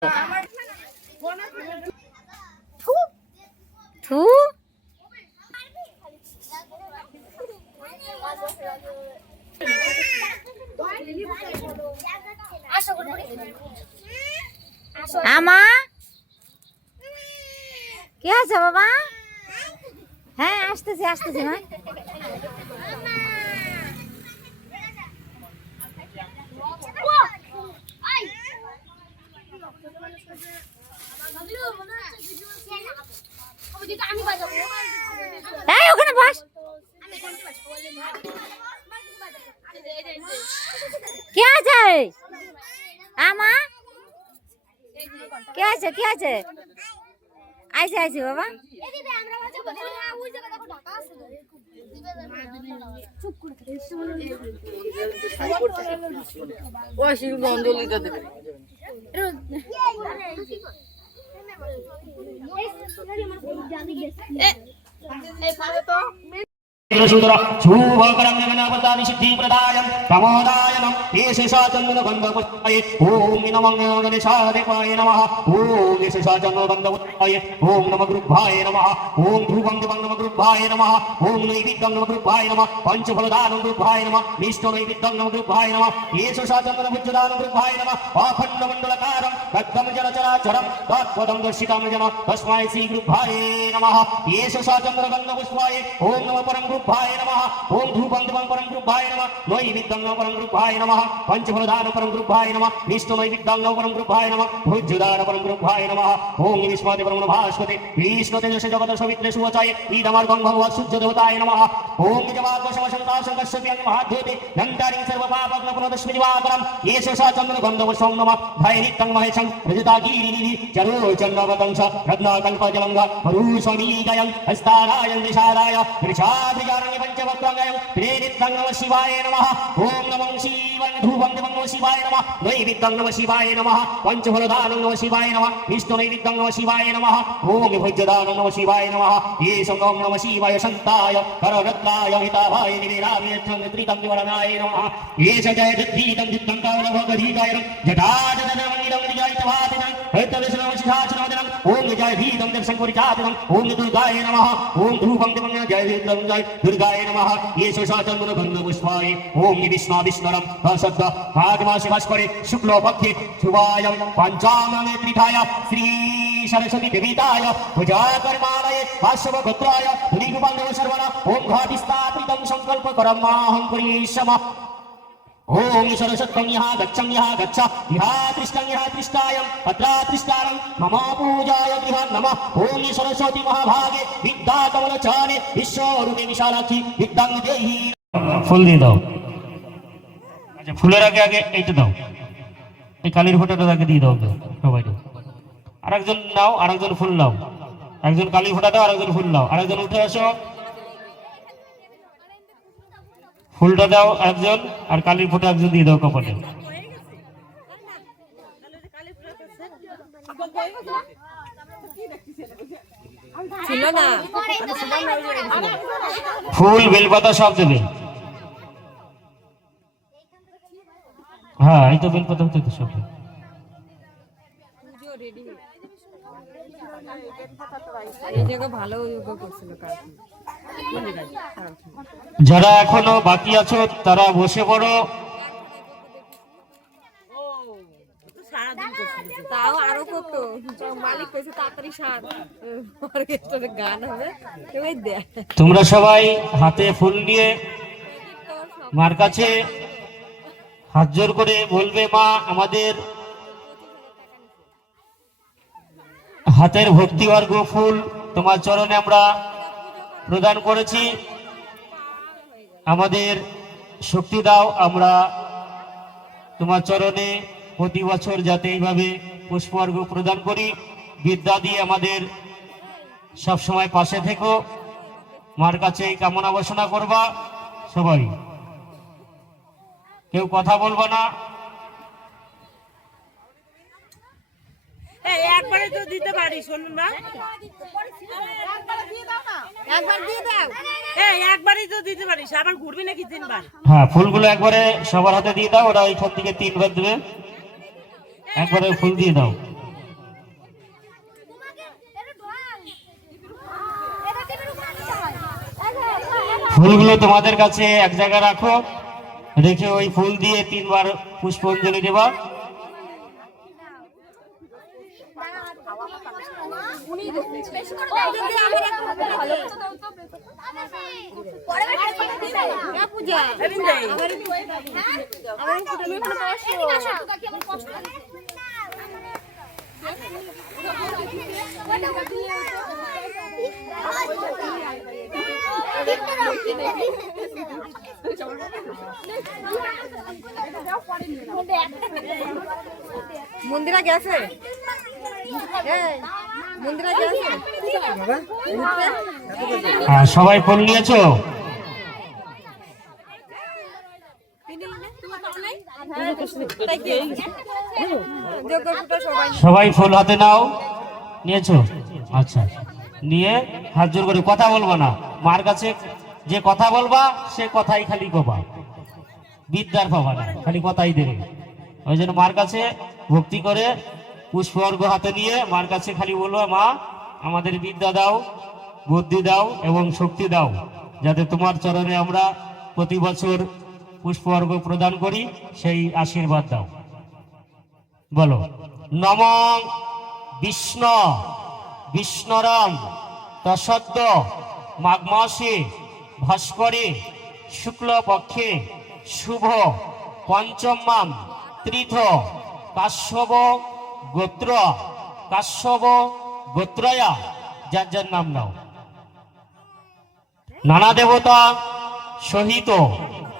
থু আমা কে আছে বাবা? হ্যাঁ আসতেছি আসতেছি মা। এই ওখানে বস। কে আছে? আমা কে আছে? কে আছে? আইছে আইছে বাবা। शुभकरण्यवतानि सिद्धिप्रदायं प्रमोदायनं येषेषाचन्दनगन्धपुष्पाय ॐ नमः गणेशादेवाय नमः ॐ येषेषाचन्दनगन्धपुष्पाय ॐ नमः गुरुभ्याय नमः ॐ ध्रुवं दिवं नमः गुरुभ्याय नमः ॐ नैवेद्यं नमः गुरुभ्याय नमः पञ्चफलदानं गुरुभ्याय नमः निष्ठनैवेद्यं नमः गुरुभ्याय नमः येषेषाचन्दनभुजदानं गुरुभ्याय नमः अखण्डमण्डलकारं रक्तं जलचराचरं तत्पदं दर्शितं जन तस्मै श्रीगुरुभ्याय नमः येषेषाचन्दनगन्धपुष्पाय ॐ नमः परं गुरुभ्याय नमः ॐ ध्रुवं दिवं परं गुरुभ्याय नमः नैवेद्यं नमः परं गुरुभ्याय नमः पञ्चफलदानं परं गुरुभ्याय नमः निष्ठनैवेद्यं नमः परं गुरुभ्याय नमः भुजदानं परं गुरुभ्याय नमः ॐ विष्णुपते परं भास्वते विष्णुतेजसे जगदशवित्रे सुवचाय ईदमार्गं भगवत् सूर्यदेवताय नमः ॐ निजवाग्वशमशङ्काशङ्कर्षव्यं महाद्योते नन्दारिं सर्वपापग्नपुनदस्मि दिवाकरं येषेषाचन्द्रगन्धपुष्पं नमः भयनित्यं महेशं रजतागिरिनिधि चरोचन्द्रवतं च रत्नाकल्पजलङ्ग हरुषमीदयं हस्तारायं दिशाराय वृषाद्रिजारण्य पञ्चवक्त्रंगयं प्रेरितं नमः शिवाय नमः ॐ नमः शिवाय ध्रुवं दिवं नमः शिवाय नमः नैवेद्यं नमः शिवाय नमः पञ्चफलदानं नमः शिवाय नमः विष्णुनैवेद्यं नमः शिवाय नमः ॐ भुजदानं नमः शिवाय नमः येषं ॐ नमः शिवाय शन्ताय कररत्नाय हिताभाय निवेदाभ्यर्थं त्रितं विवरणाय नमः येष जय जद्धीतं जित्तं कालभोगधीकायं जटाजटमण्डितं निजायितवादिनं हृतविष्णुशिखाचनोदनं ॐ जय भीतं दर्शनपुरिचातनं ॐ दुर्गाय नमः ॐ ध्रुवं दिवं जय भीतं जय दुर्गाय नमः येषेषाचन्द्रगन्धपुष्पाय ॐ विष्णुरं तशब्द भागमासि भास्करे शुक्लपक्षे शुभायं पञ्चाङ्गे त्रिठाय श्री सरस्वती देवीताय पूजाकर्मालये भाष्यवगोत्राय ऋगुबन्धव शर्वण ॐ घातिस्थापितं सङ्कल्पकरं माहं करिष्यामि ॐ सरस्वतं यः गच्छ यः तिष्ठायं तत्रातिष्ठानं मम पूजाय गृहं नमः ॐ सरस्वती महाभागे विद्याकमलचारे विश्वरूपे विशालाक्षी विद्यां देहि ফুল দিয়ে দাও। আচ্ছা ফুলের আগে আগে এইটা দাও, এই কালির ফোঁটাটা আগে দিয়ে দাও সবাইকে। আরেকজন নাও, আরেকজন ফুল নাও, একজন কালি ফোঁটা দাও, আরেকজন ফুল নাও, আরেকজন উঠে আসো, ফুলটা দাও একজন, আর কালির ফোঁটা একজন দিয়ে দাও কপালে। ফুল বেলপাতা সব দেবে। হ্যাঁ এই তো বেলপাতা তো সব যারা এখনো বাকি আছো তারা বসে পড়ো। তাও আরো কত মালিক কইছে তাড়াতাড়ি সার অর্কেস্ট্রার গান হবে ওই দেখ। তোমরা সবাই হাতে ফুল নিয়ে মার কাছে হাত জোর করে বলবে, মা আমাদের হাতের ভক্তিবর্গ ফুল তোমার চরণে আমরা প্রদান করেছি, আমাদের শক্তি দাও, আমরা তোমার চরণে প্রতি বছর যাতে এইভাবে পুষ্পর্ঘ প্রদান করি, বিদ্যা দিয়ে আমাদের সব সময় পাশে থেকো, মার কাছে এই কামনা বাসনা করবা। সবাই কেউ কথা বলবো না। একবারে তো দিতে পারি শোনবা, একবার দিয়ে দাও। একবারই তো দিতে পারিস, আবার ঘুরবি নাকি তিনবার? হ্যাঁ ফুলগুলো একবারে সবার হাতে দিয়ে দাও, ওরা এইখান থেকে 3 বার দেবে, একবারে ফুল দিয়ে দাও। ফুলগুলো তোমাদের কাছে এক জায়গায় রাখো, রেখে ওই ফুল দিয়ে 3 বার পুষ্পাঞ্জলি দেবা। মন্দিরা গেছে, মন্দিরা গেছে। সবাই ফুল নিয়েছো? সবাই ফুল হাতে নাও, নিয়েছো? আচ্ছা, নিয়ে হাত জোর করে কথা বলবা না, মার কাছে যে কথা বলবা সে কথাই খালি কবা, বিদ্যার পাবা না, খালি কথাই দেবে। ওই জন্য মার কাছে ভক্তি করে পুষ্পর্ঘ হাতে নিয়ে মার কাছে খালি বলবা, মা আমাদের বিদ্যা দাও, বুদ্ধি দাও এবং শক্তি দাও, যাতে তোমার চরণে আমরা প্রতি বছর পুষ্পর্ঘ প্রদান করি, সেই আশীর্বাদ দাও। বলো, নম বিষ্ণু বিষ্ণুরাম তসদ্য মাঘ মাসে ভাস্করে শুক্লপক্ষে শুভ পঞ্চমাম তীর্থ কাশ্যপ গোত্র কাশ্যপ গোত্রয়া, যার যার নাম নাও। নানা দেবতা সহিত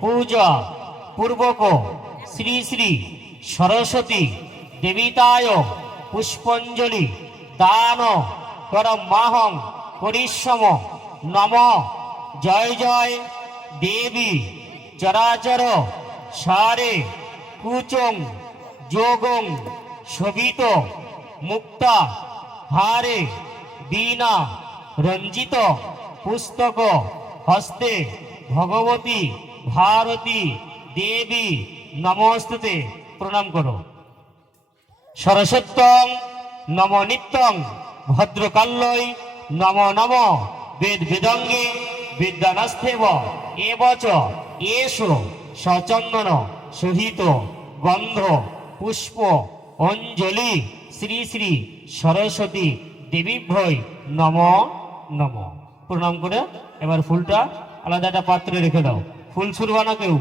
পূজা পূর্বক শ্রী শ্রী সরস্বতী দেবিতায় পুষ্পাঞ্জলি দান করমাহং পরিশ্রম। নম জয় জয় দেবী চরাচর সারে কুচং যোগং শোভিত মুক্তা হারে বীণা রঞ্জিত পুস্তক হস্তে ভগবতী ভারতী দেবী নমস্তুতে। প্রণাম করো। সরস্বত্যং নম নিত্যং ভদ্রকাল্যই নম নম বেদ বেদঙ্গে বিদ্যানাস্থেব এবচ এষো সচন্দন সহিত গন্ধ পুষ্প অঞ্জলি শ্রী শ্রী সরস্বতী দেবীভ্যই নম নম। প্রণাম করে এবার ফুলটা আলাদা একটা পাত্রে রেখে দাও। ফুল ছুড়বা না কেউ,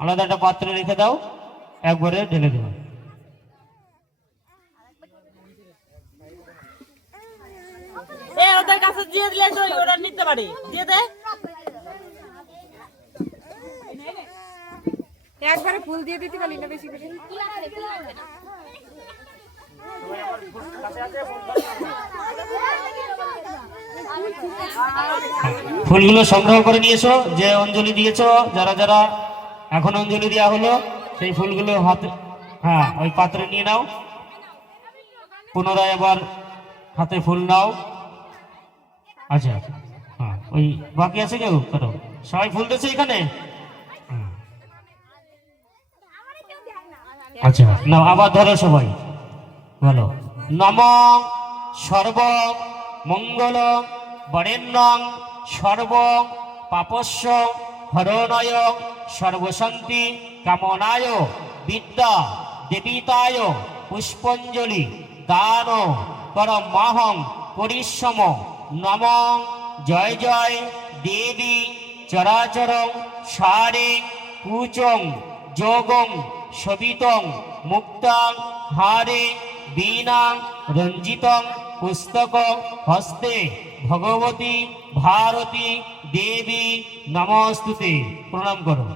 আলাদা একটা পাত্রে রেখে দাও, একবারে ঢেলে দেবে। ওদের কাছে দিয়ে দিলে ওরা নিতে পারে, দিয়ে দে। একবারে ফুল দিয়ে দিতে পারি না বেশি করে। ফুলগুলো সংগ্রহ করে নিয়েছো, যে অঞ্জলি দিয়েছো, যারা যারা এখন অঞ্জলি দেওয়া হলো, সেই ফুলগুলো হাতে, হ্যাঁ ওই পাত্রে নিয়ে নাও। পুনরায় আবার হাতে ফুল নাও। আচ্ছা, হ্যাঁ ওই বাকি আছে কেউ করো, সবাই ফুল দিয়েছে এখানে। আচ্ছা নাও, আবার ধরো সবাই, বলো নম সর্ব মঙ্গল বরেণ্যং সর্ব পাপস্য হরণয় সর্বশান্তি কামনায় বিদ্যা দেবিতায় পুষ্পাঞ্জলি দান করমাহং পরিশ্রম। নম জয় জয় দেবী চরাচর সারে কুচং যোগং শোভিতং মুক্তাং হারে বীণা রঞ্জিতং পুস্তক হস্তে ভগবতী ভারতী দেবী নমস্তুতে। প্রণাম করো।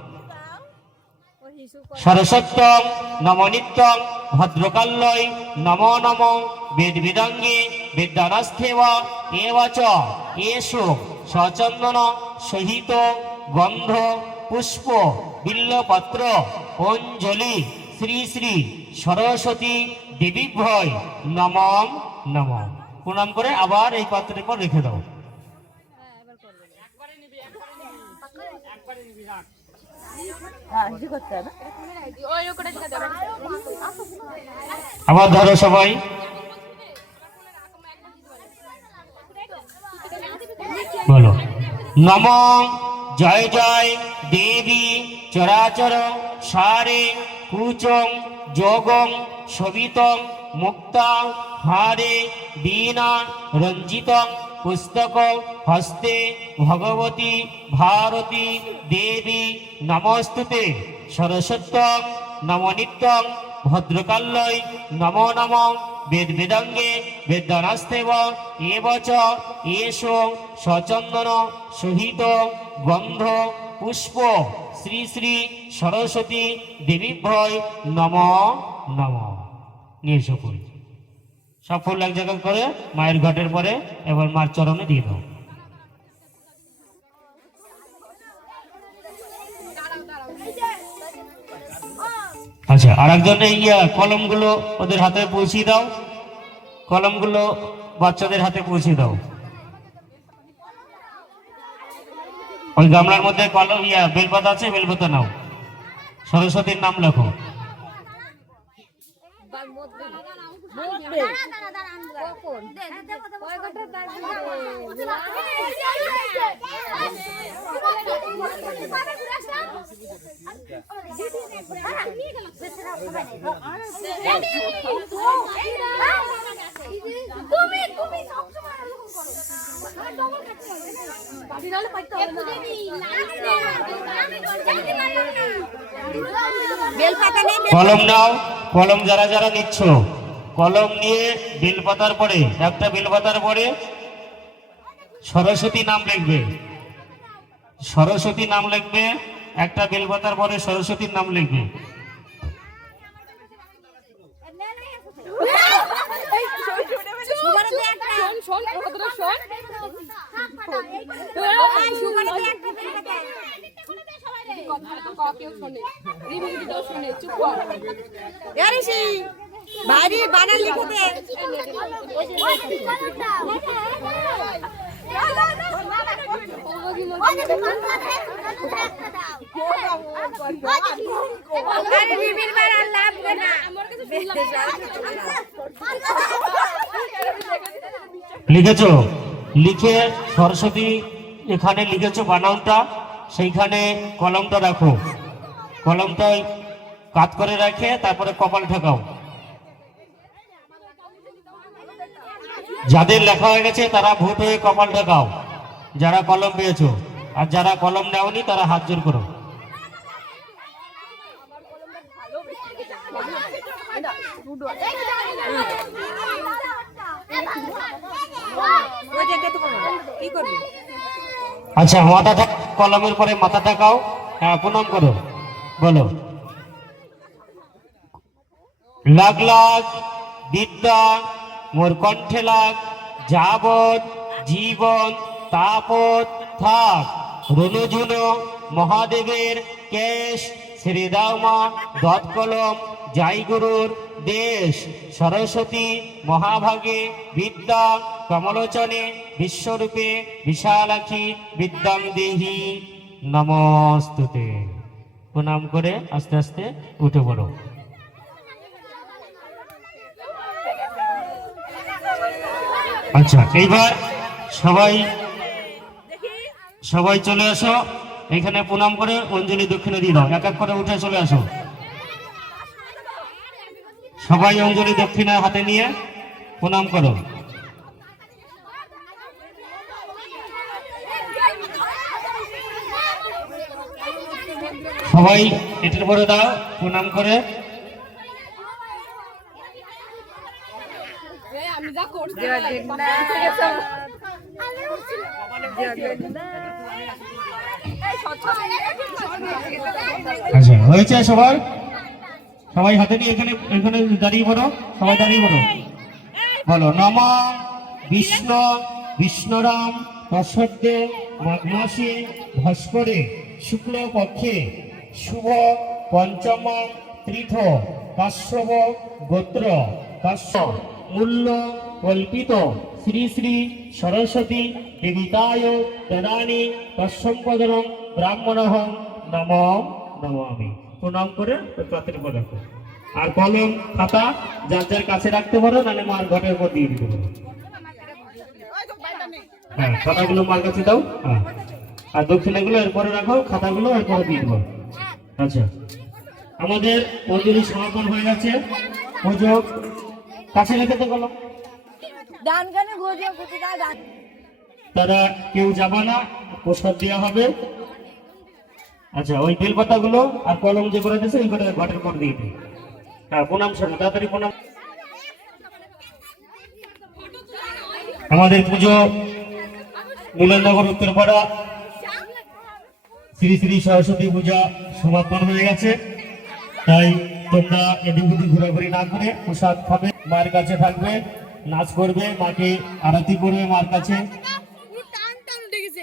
সরস্বত্যং নম নিত্যং ভদ্রকাল্যই নম নম বেদ বেদাঙ্গে বিদ্যানাস্থেব এবচ এষো সচন্দন সহিত গন্ধ পুষ্প বিল্লপত্র অঞ্জলি শ্রী শ্রী সরস্বতী দেবীভ্যই নম নম। প্রণাম করে আবার এই পাত্রের পর রেখে দাও। আবার ধরো সবাই, বলো নম জয় জয় দেবী চরাচর সারে কুচং যোগং সবিতং মুক্তা হারে বীণা রঞ্জিতং পুস্তক হস্তে ভগবতী ভারতী দেবী নমস্তুতে সরস্বত্যং নমনিত্যং ভদ্রকাল্যই নমো নমঃ বেদ বেদাঙ্গে বেদানাস্তেব এবচ এষো সচন্দন সহিত গন্ধ পুষ্প শ্রী শ্রী সরস্বতী দেবীভ্যয় নম নম। নিয়ে এসো ফুল, সব ফুল এক জায়গা করে মায়ের ঘটের পরে এবার মার চরণে দিয়ে দাও। আচ্ছা, আর একজন কলমগুলো ওদের হাতে পৌঁছে দাও, কলমগুলো বাচ্চাদের হাতে পৌঁছে দাও। ওই গামলার মধ্যে কলম বেলপাতা আছে, বেলপাতা নাও, সরস্বতীর নাম লেখো। কলম নাও, কলম যারা যারা নিচ্ছ কলম নিয়ে বেলপাতার পরে একটা বেলপাতার পরে সরস্বতী নাম লিখবে, সরস্বতী নাম লিখবে, একটা বেলপাতার পরে সরস্বতীর নাম লিখবে। ভারী বানান লিখতে লিখেছো, লিখে সরস্বতী এখানে লিখেছো বানানটা, সেইখানে কলমটা রাখো, কলমটা কাত করে রাখে তারপরে কপাল ঠেকাও। যাদের লেখা হয়ে গেছে তারা ভূত হয়ে কপাল ঠেকাও, যারা কলম পেয়েছো, আর যারা কলম নেওনি তারা হাত জোর করো। আচ্ছা, মাথা কলমের পরে মাথা ঠেকাও, হ্যাঁ প্রণাম করো, বলো লাখ লাখ বিদ্যা মোর কণ্ঠে লাগ, যাবৎ জীবন তাপত থাক, রণঝুন মহাদেবের কেশ ছেড়ে দাও মা দত কলম, যাই গুরুর দেশ, সরস্বতী মহাভাগে বিদ্যা কমলোচনে, বিশ্বরূপে বিশালাক্ষী বিদ্যাং দেহি নমস্তুতে। প্রণাম করে আস্তে আস্তে উঠে পড়ো। আচ্ছা, এইবার সবাই সবাই চলে আসো, এখানে প্রণাম করে অঞ্জলি দক্ষিণা দিয়ে দাও, এক এক করে উঠে চলে আসো। সবাই অঞ্জলি দক্ষিণা হাতে নিয়ে প্রণাম করো। সবাই এটার পরে দাও প্রণাম করে। আচ্ছা, হয়েছে সবার, সবাই হাতে নিয়ে এখানে এখানে দাঁড়িয়ে পড়ো, সবাই দাঁড়িয়ে পড়ো, বলো নম বিষ্ণু বিষ্ণুরাম তৎসদ্যে মাঘ মাসে ভাস্করে শুক্ল পক্ষে শুভ পঞ্চম তীর্থ কাশ্যপ গোত্র কাশ্য মূল্য কল্পিত শ্রী শ্রী সরস্বতী দেবিকায় তদানি তৎসম্পদনং ব্রাহ্মণঃ নম নমামি। প্রণাম করে পাত্রের উপর রাখো, আর কলম খাতা যার যার কাছে রাখতে পারো, নাহলে মার ঘটের উপর দিয়ে দিতে পারো। হ্যাঁ, খাতাগুলো মার কাছে দাও। হ্যাঁ। আর দক্ষিণাগুলো এরপরে রাখো, খাতাগুলো এরপরে দিয়ে দেবো। আচ্ছা, আমাদের অঞ্জলি সমাপন হয়ে গেছে। পুজো কাছে রেখে তো গেল, ডান কানে ঘুরিয়ে কুচি দাও ডান। তারা কেউ যাবে না, প্রসাদ দেওয়া হবে। আচ্ছা, ওই বেলপাতাগুলো আর কলম যে করে দিয়েছে ওইগুলো ঘাটের পর দিয়ে দিই। হ্যাঁ, প্রণাম সরো, তাড়াতাড়ি প্রণাম। আমাদের পুজো মুলাননগর উত্তরপাড়া শ্রী শ্রী সরস্বতী পূজা সমাপন হয়ে গেছে। তাই তোমরা এদিক ওদিক ঘোরাঘুরি না করে প্রসাদ খাবে, মায়ের কাছে থাকবে, নাচ করবে, মাকে আরতি করবে মার কাছে।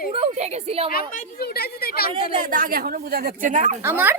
পুরো উঠে গেছিল আমার। দাগ এখনো বোঝা যাচ্ছে না আমার।